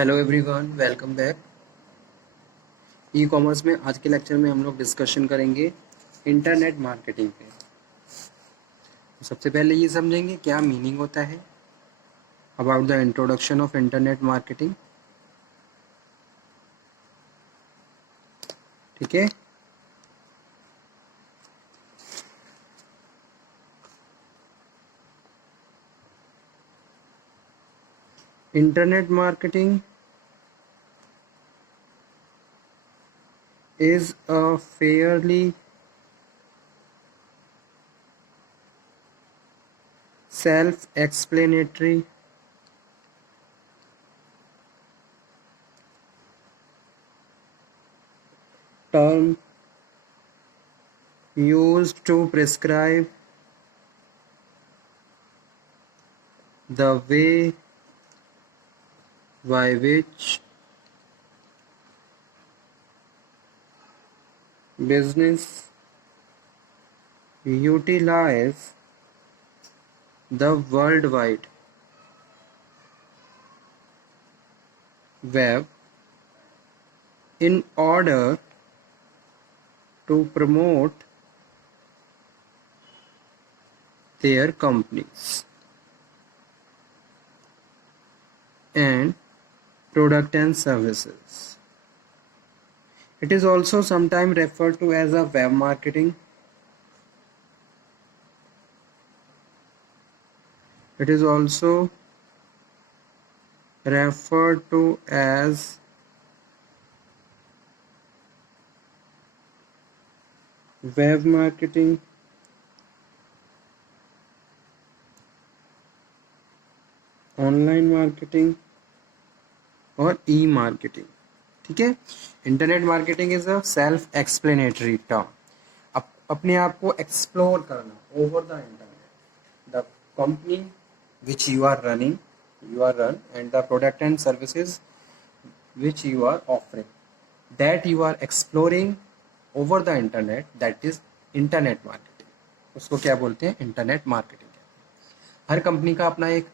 Hello everyone, welcome back. E commerce में आज के लेक्चर में हम लोग डिस्कशन करेंगे इंटरनेट मार्केटिंग पे। सबसे पहले ये समझेंगे क्या मीनिंग होता है about the introduction of internet marketing. ठीक है। Internet marketing is a fairly self-explanatory term used to prescribe the way by which business utilize the worldwide web in order to promote their companies and product and services. It is also sometimes referred to as a web marketing. It is also referred to as web marketing, online marketing और e marketing. ठीक है। Internet marketing is a self explanatory term. अपने आप को explore करना over the internet, the company which you are running, you are run, and the product and services which you are offering, that you are exploring over the internet, that is internet marketing। उसको क्या बोलते हैं? Internet marketing. हर कंपनी का अपना एक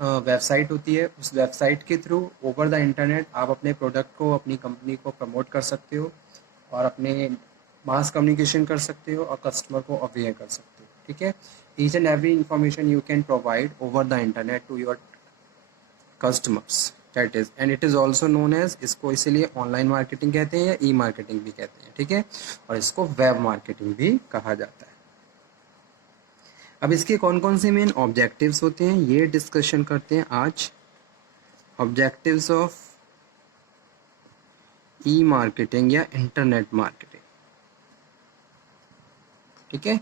वेबसाइट होती है। उस वेबसाइट के थ्रू ओवर द इंटरनेट आप अपने प्रोडक्ट को, अपनी कंपनी को प्रमोट कर सकते हो और अपने मास कम्युनिकेशन कर सकते हो और कस्टमर को अवेयर कर सकते हो। ठीक है। Each and every information you can provide over the internet to your customers, that is, and it is also known as, इसको इसीलिए ऑनलाइन मार्केटिंग कहते हैं या ई मार्केटिंग भी कहते हैं। ठीक है। और इसको वेब मार्केटिंग भी कहा जाता है। अब इसके कौन कौन से मेन ऑब्जेक्टिव्स होते हैं ये डिस्कशन करते हैं आज। ऑब्जेक्टिव्स ऑफ ई मार्केटिंग या इंटरनेट मार्केटिंग। ठीक है।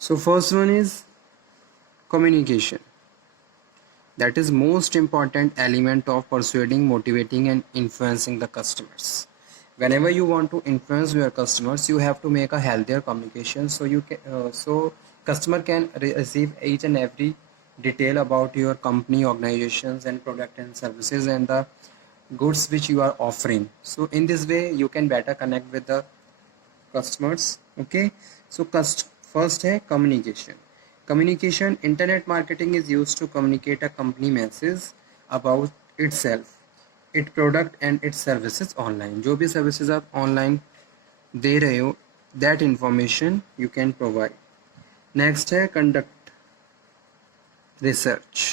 So first one is communication. That is most important element of persuading, motivating and influencing the customers. Whenever you want to influence your customers, you have to make a healthier communication so you can so customer can receive each and every detail about your company, organizations and product and services and the goods which you are offering. So in this way you can better connect with the customers. Okay, so first है communication. Communication, internet marketing is used to communicate a company message about itself, its product and its services online. जो भी services आप online दे रहे हो, that information you can provide. Next है conduct research.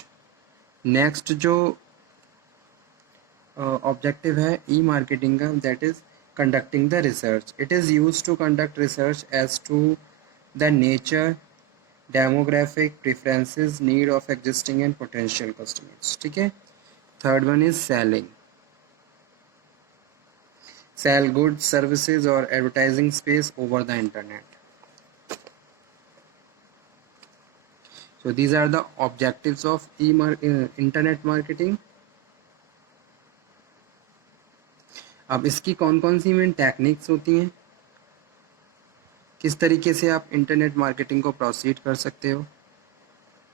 Next जो objective है ई मार्केटिंग का, that is conducting the research. It is used to conduct research as to the nature, demographic preferences, need of existing and potential customers. ठीक है। Third one is selling, sell goods, services or advertising space over the internet. So these are the objectives of internet marketing. अब इसकी कौन कौन सी main techniques होती हैं, किस तरीके से आप इंटरनेट मार्केटिंग को प्रोसीड कर सकते हो।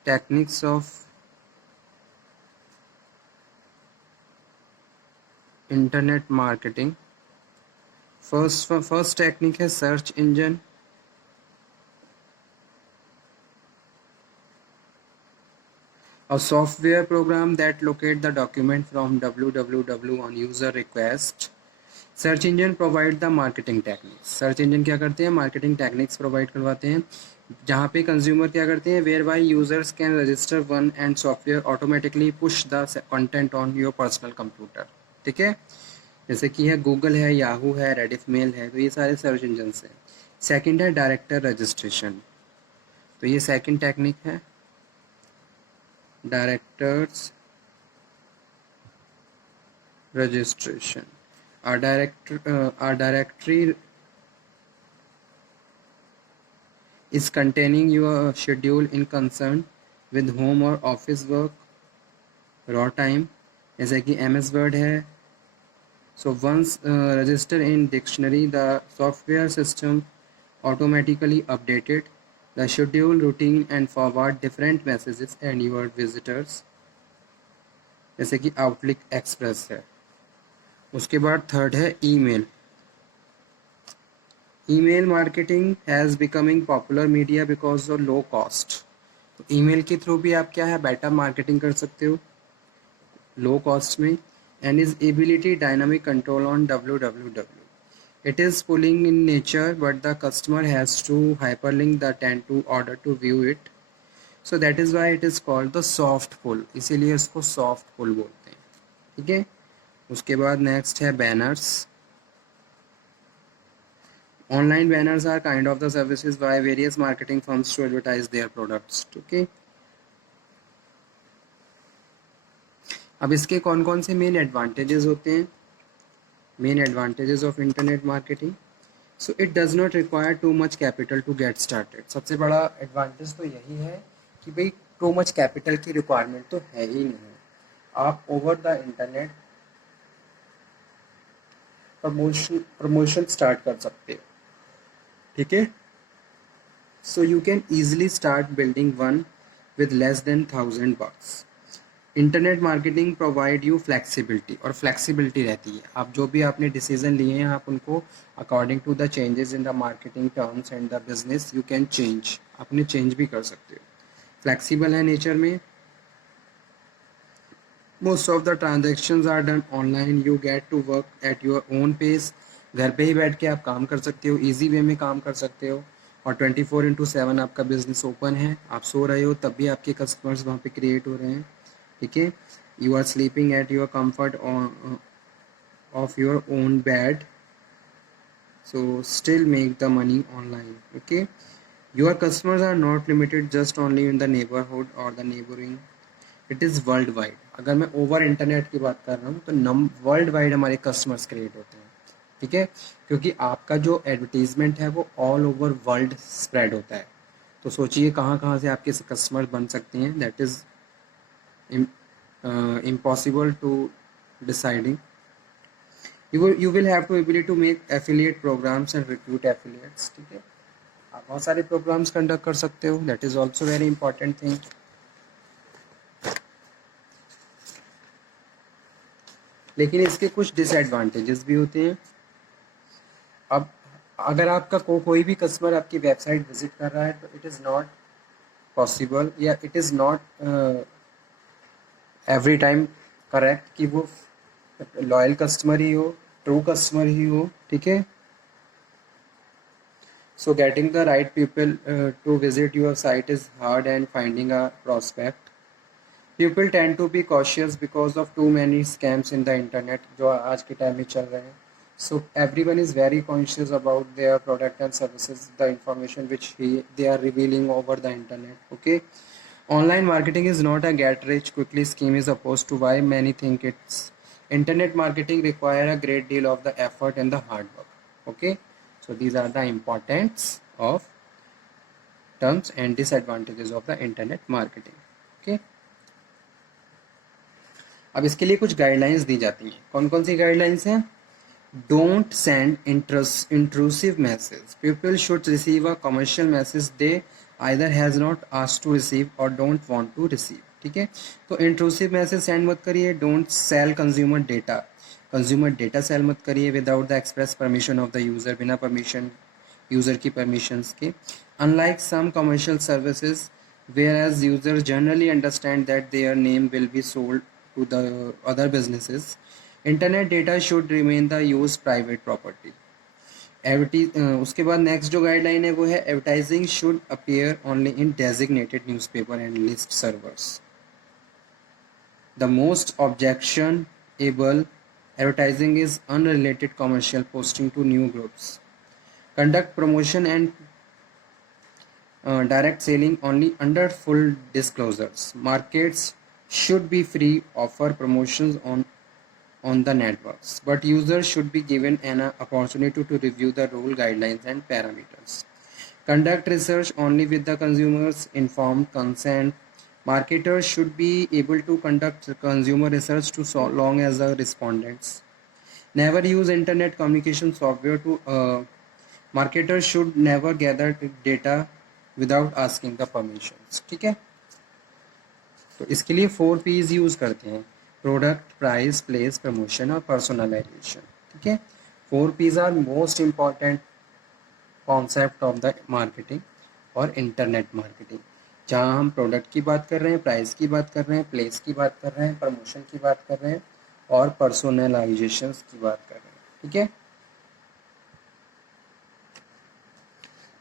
Techniques of internet marketing. First technique है search engine. A software program that locate the document from www on user request. Search engine provide the marketing techniques. Search engine क्या करते हैं, मार्केटिंग टेक्निक्स प्रोवाइड करवाते हैं, जहाँ पे कंज्यूमर क्या करते हैं, whereby users can register one and software automatically push the content on your personal computer. ठीक है, जैसे कि है गूगल है, याहू है, रेडिफ मेल है, तो ये सारे सर्च इंजन हैं। सेकंड है डायरेक्टर रजिस्ट्रेशन, तो ये सेकंड टेक्निक है, directors registration. Our directory is containing your schedule in concern with home or office work, raw time, जैसे कि MS Word है. So once register in dictionary, the software system automatically updated the schedule routine and forward different messages and your visitors, जैसे कि Outlook Express है. उसके बाद third है email. Email marketing has becoming popular media because of low cost. तो email के through भी आप क्या है, बेटर मार्केटिंग कर सकते हो लो कॉस्ट में। And is ability dynamic control on www. It is pulling in nature but the customer has to hyperlink the tent to order to view it, so that is why it is called the soft pull, इसीलिए इसको सॉफ्ट पुल बोलते हैं। ठीक है, उसके बाद next है banners. Online banners are kind of the services by various marketing firms to advertise their products. Okay, अब इसके कौन कौन से मेन एडवांटेजेस होते हैं, main advantages of internet marketing. So it does not require too much capital to get started. सबसे बड़ा advantage तो यही है कि भाई टू मच कैपिटल की रिक्वायरमेंट तो है ही नहीं, आप over the internet promotion start कर सकते हो। ठीक है, so you can easily start building one with less than $1000। Internet marketing provide you flexibility, और फ्लेक्सिबिलिटी रहती है, आप जो भी आपने डिसीजन लिए हैं आप उनको according to the changes in the marketing terms and the business you can change, अपने चेंज भी कर सकते हो। फ्लेक्सिबल है नेचर में। Most of the transactions are done online. You get to work at your own pace. घर पे ही बैठ के आप काम कर सकते हो, इजी वे में काम कर सकते हो, और 24/7 आपका बिजनेस ओपन है। आप सो रहे हो तब भी आपके कस्टमर्स वहाँ पे क्रिएट हो रहे हैं। ठीक है, you are sleeping at your comfort of your own bed, so still make the money online. Okay, your customers are not limited just only in the neighborhood or the neighboring, it is world wide. अगर मैं over internet की बात कर रहा हूँ तो world wide हमारे customers create होते हैं। ठीक है, क्योंकि आपका जो एडवर्टीजमेंट है वो ऑल ओवर वर्ल्ड स्प्रेड होता है, तो सोचिए कहाँ कहाँ से आपके कस्टमर बन सकते हैं। That is impossible to deciding. you will have to ability to make affiliate programs and recruit affiliates। ठीक है, आप बहुत सारे प्रोग्राम्स कंडक्ट कर सकते हो, that is also very important thing. लेकिन इसके कुछ डिसएडवांटेजेस भी होते हैं। अब अगर आपका कोई भी कस्टमर आपकी वेबसाइट विजिट कर रहा है तो इट इज़ नॉट पॉसिबल, या it is not every time correct कि वो लॉयल कस्टमर ही हो, ट्रू कस्टमर ही हो। ठीक है, so getting the right people to visit your site is hard and finding a prospect. People tend to be cautious because of too many scams in the internet जो आज के टाइम में चल रहे हैं। So everyone is very conscious about their product and services, the information which they are revealing over the internet. Okay, online marketing is not a get rich quickly scheme is opposed to why many think it's. Internet marketing require a great deal of the effort and the hard work. Okay, so these are the importance of terms and disadvantages of the internet marketing. Okay, अब इसके लिए कुछ गाइडलाइंस दी जाती हैं। कौन कौन सी guidelines हैं? Don't send intrusive message. People should receive a commercial message they either has not asked to receive और डोंट वांट टू रिसीव। ठीक है, तो इंट्रूसिव मैसेज सेंड मत करिए। Don't sell consumer data. Consumer data sell मत करिए without the express permission of the user, बिना permission user की परमिशंस के. Unlike some commercial services whereas users generally understand that their name will be sold to the other businesses, internet data should remain the used private property. उसके बाद नेक्स्ट जो गाइडलाइन है वो है advertising should appear only in designated newspaper and list servers. The most objectionable advertising is unrelated commercial posting to new groups. Conduct promotion and direct selling only under full disclosures. Markets should be free offer promotions on the networks, but users should be given an opportunity to review the rule guidelines and parameters. Conduct research only with the consumer's informed consent. Marketers should be able to conduct consumer research to so long as the respondents. Never use internet communication software to marketers should never gather data without asking the permissions. ठीक है, तो इसके लिए 4 P's use करते हैं: product, price, place, promotion और personalization. ठीक है, 4 P's are most important concept of the marketing और इंटरनेट मार्केटिंग, जहाँ हम प्रोडक्ट की बात कर रहे हैं, प्राइस की बात कर रहे हैं, प्लेस की बात कर रहे हैं, प्रमोशन की बात कर रहे हैं और पर्सनलाइजेशन की बात कर रहे हैं. ठीक है,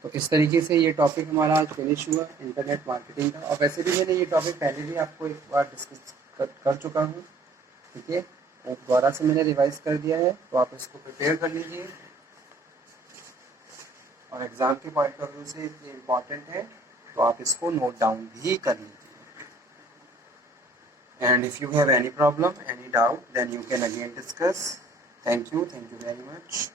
तो इस तरीके से ये टॉपिक हमारा आज फिनिश हुआ इंटरनेट मार्केटिंग का. और वैसे भी मैंने ये टॉपिक पहले भी आपको एक बार डिस्कस कर चुका हूँ. ठीक है, और दोबारा से मैंने रिवाइज कर दिया है, तो आप इसको प्रिपेयर कर लीजिए और एग्ज़ाम के पॉइंट ऑफ व्यू से ये इम्पॉर्टेंट है, तो आप इसको नोट डाउन भी कर लीजिए. And if you have any problem, any doubt, then you can again discuss. Thank you very much.